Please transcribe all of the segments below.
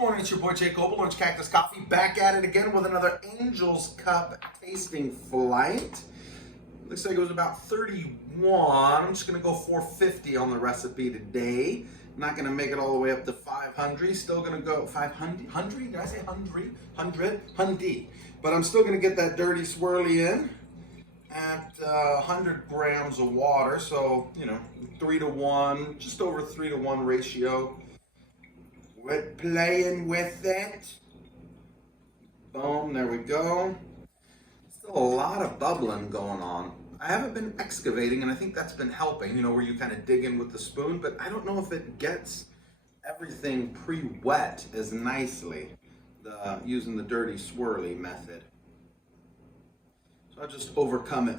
morning, it's your boy Jake Goebel, Orange Cactus Coffee, back at it again with another Angel's Cup tasting flight. Looks like it was about 31. I'm just gonna go 450 on the recipe today. Not gonna make it all the way up to 500. Still gonna go 500. Did I say 100? 100. But I'm still gonna get that dirty swirly in at 100 grams of water. So, 3 to 1, just over 3 to 1 ratio. We're playing with it. Boom, there we go. Still a lot of bubbling going on. I haven't been excavating, and I think that's been helping, where you kind of dig in with the spoon, but I don't know if it gets everything pre-wet as nicely, using the dirty swirly method. So I'll just overcome it.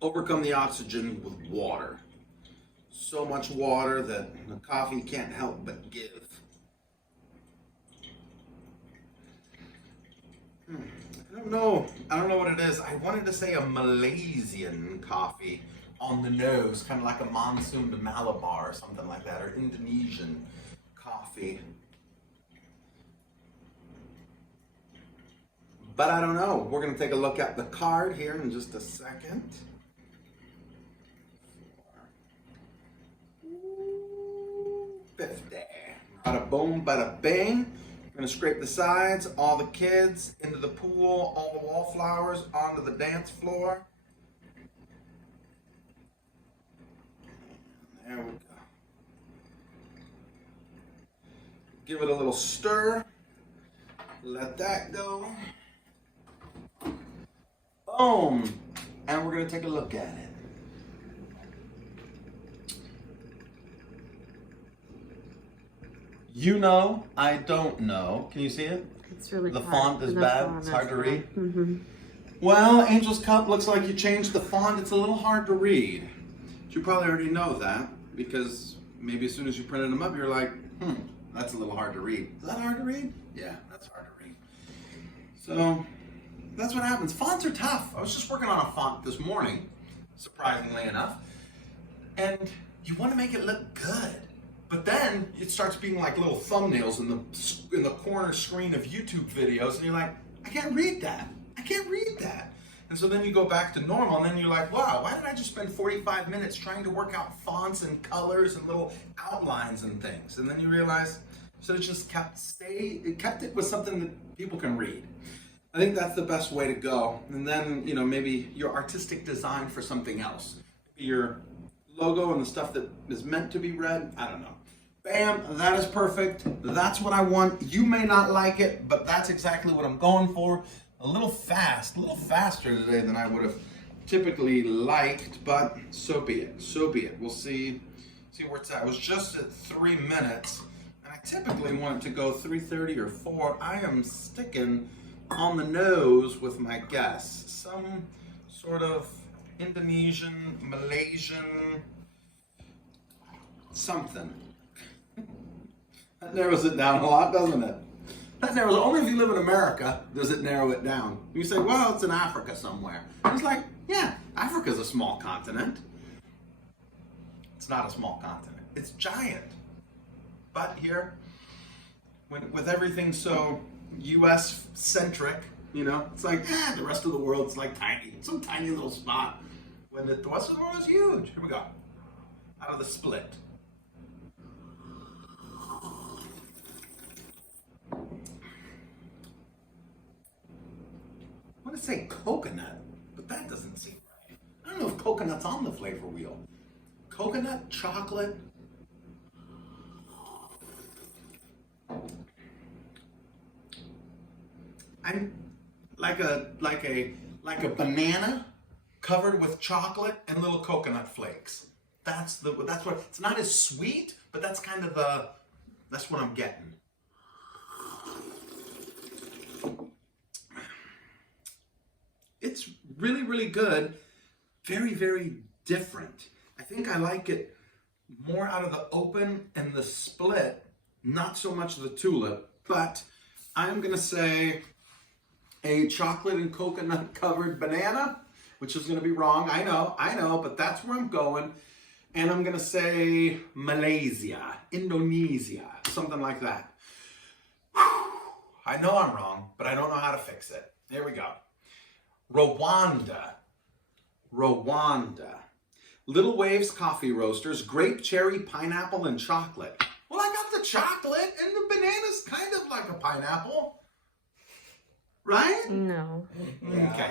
Overcome the oxygen with water. So much water that the coffee can't help but give. I don't know what it is. I wanted to say a Malaysian coffee on the nose, kind of like a monsoon to Malabar or something like that, or Indonesian coffee. But I don't know. We're going to take a look at the card here in just a second. 50. Bada boom, bada bing. We're going to scrape the sides, all the kids into the pool, all the wallflowers onto the dance floor. There we go. Give it a little stir. Let that go. Boom. And we're going to take a look at it. I don't know. Can you see it? It's really the hard. font is bad. It's hard to read. Mm-hmm. Well, Angel's Cup looks like you changed the font. It's a little hard to read. You probably already know that because maybe as soon as you printed them up, you're like, that's a little hard to read. Is that hard to read? Yeah, that's hard to read. So that's what happens. Fonts are tough. I was just working on a font this morning, surprisingly enough, and you want to make it look good. But then it starts being like little thumbnails in the corner screen of YouTube videos, and you're like, I can't read that. I can't read that. And so then you go back to normal, and then you're like, wow, why did I just spend 45 minutes trying to work out fonts and colors and little outlines and things? And then you realize, so it just kept it with something that people can read. I think that's the best way to go. And then, maybe your artistic design for something else. Your logo and the stuff that is meant to be read, I don't know. Bam, that is perfect. That's what I want. You may not like it, but that's exactly what I'm going for. A little faster today than I would have typically liked, but so be it. So be it. We'll see where it's at. I was just at 3 minutes, and I typically want it to go 3:30 or 4. I am sticking on the nose with my guess. Some sort of Indonesian, Malaysian, something. That narrows it down a lot, doesn't it? That narrows it. Only if you live in America does it narrow it down. You say, well, it's in Africa somewhere. It's like, yeah, Africa's a small continent. It's not a small continent. It's giant. But here, with everything so US-centric, it's like, the rest of the world's like tiny. Some tiny little spot. When the rest of the world is huge. Here we go. Out of the split. I want to say coconut, but that doesn't seem right. I don't know if coconut's on the flavor wheel. Coconut, chocolate. I'm like a banana covered with chocolate and little coconut flakes. That's what it's not as sweet, but that's kind of that's what I'm getting. It's really, really good. Very, very different. I think I like it more out of the open and the split, not so much the tulip, but I'm gonna say a chocolate and coconut covered banana, which is gonna be wrong. I know, but that's where I'm going. And I'm gonna say Malaysia, Indonesia, something like that. I know I'm wrong, but I don't know how to fix it. Here we go. Rwanda. Rwanda. Little Waves Coffee Roasters, grape, cherry, pineapple, and chocolate. Well, I got the chocolate, and the banana's kind of like a pineapple. Right? No. Okay.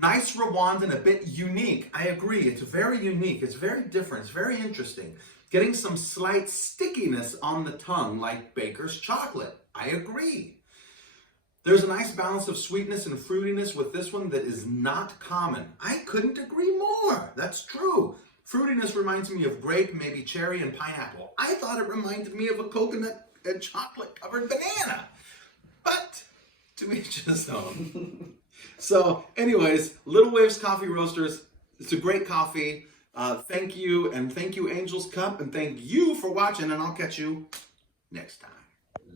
Nice Rwandan, a bit unique. I agree. It's very unique. It's very different. It's very interesting. Getting some slight stickiness on the tongue like baker's chocolate. I agree. There's a nice balance of sweetness and fruitiness with this one that is not common. I couldn't agree more. That's true. Fruitiness reminds me of grape, maybe cherry, and pineapple. I thought it reminded me of a coconut and chocolate-covered banana. But to each his own. So anyways, Little Waves Coffee Roasters, it's a great coffee. Thank you, and thank you, Angel's Cup, and thank you for watching, and I'll catch you next time.